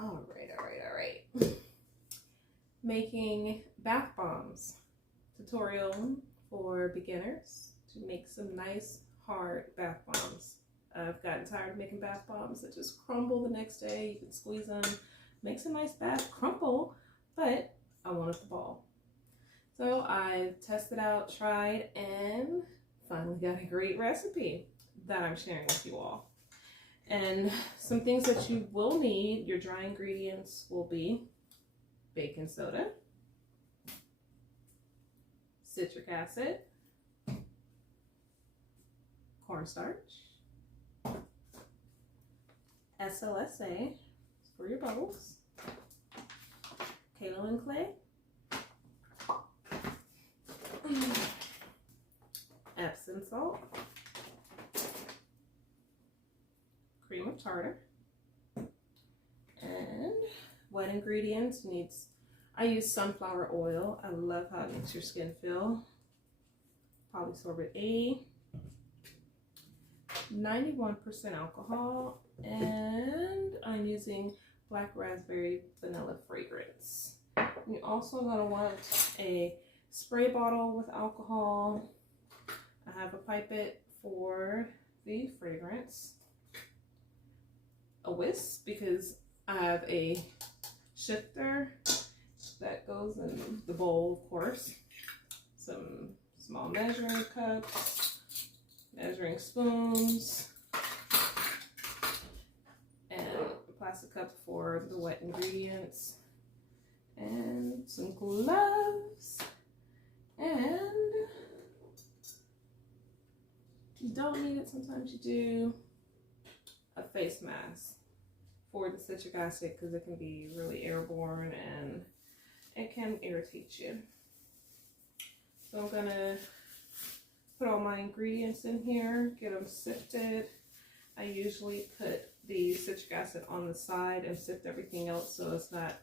All right. Making bath bombs tutorial for beginners to make some nice hard bath bombs. I've gotten tired of making bath bombs that just crumble the next day. You can squeeze them, makes a nice bath crumple, but I wanted the ball. So I tested out, tried, and finally got a great recipe that I'm sharing with you all. And some things that you will need, your dry ingredients will be baking soda, citric acid, cornstarch, SLSA for your bubbles, Kaolin clay, Epsom salt, cream of tartar, and wet ingredients I use sunflower oil. I love how it makes your skin feel. Polysorbate A, 91% alcohol, and I'm using black raspberry vanilla fragrance. You're also going to want a spray bottle with alcohol. I have a pipette for the fragrance, a whisk because I have a shifter that goes in the bowl, of course, some small measuring cups, measuring spoons, and a plastic cup for the wet ingredients, and some gloves, and you don't need it, sometimes you do, a face mask for the citric acid because it can be really airborne and it can irritate you. So I'm gonna put all my ingredients in here, get them sifted. I usually put the citric acid on the side and sift everything else so it's not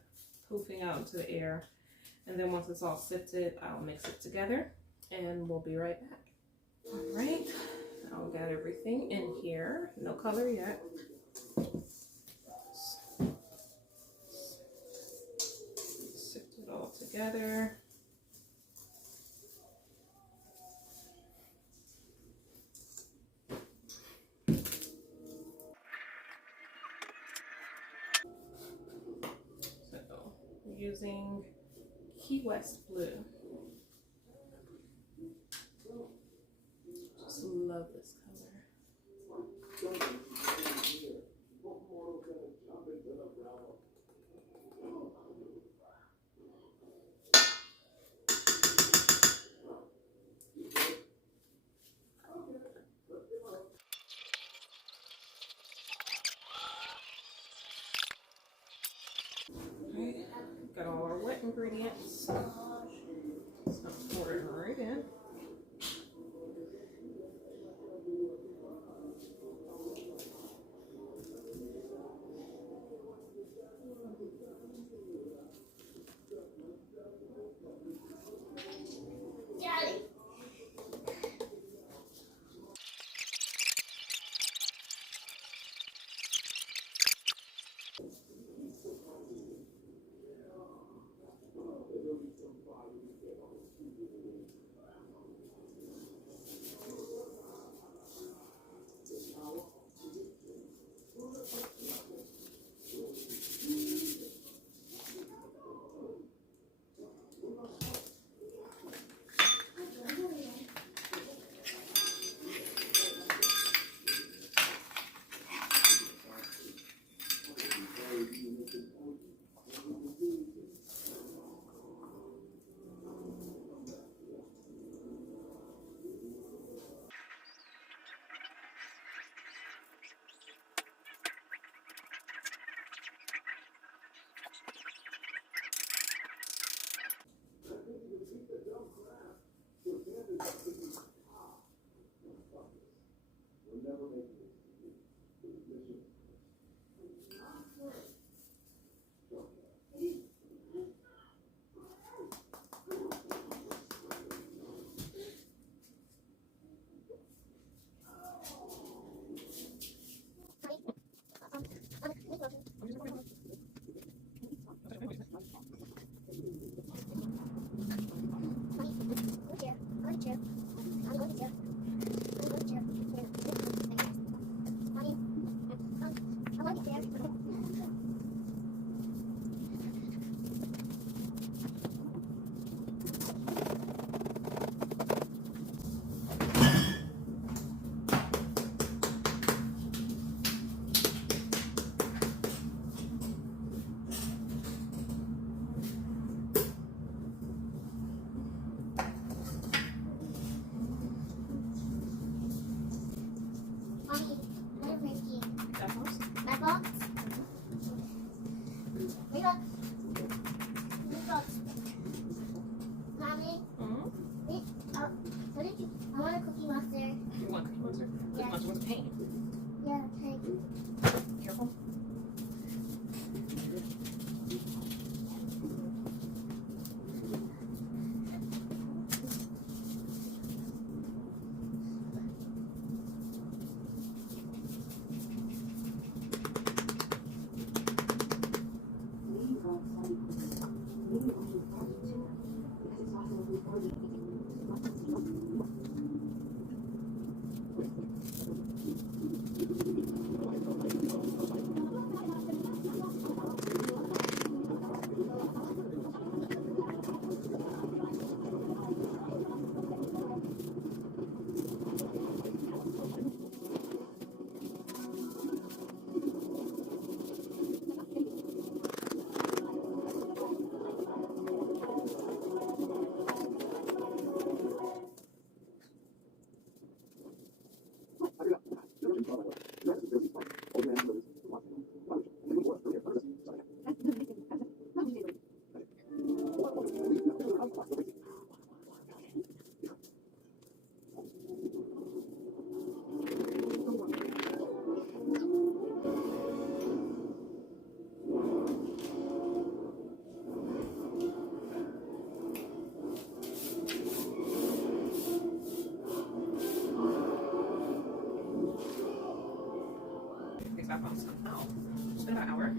poofing out into the air. And then once it's all sifted, I'll mix it together and we'll be right back. All right, I'll get everything in here. No color yet. Sift it all together. Using Key West blue. Just love this color. Right, got all our wet ingredients. So pour it right in. these bath bombs. Oh, it's been about an hour.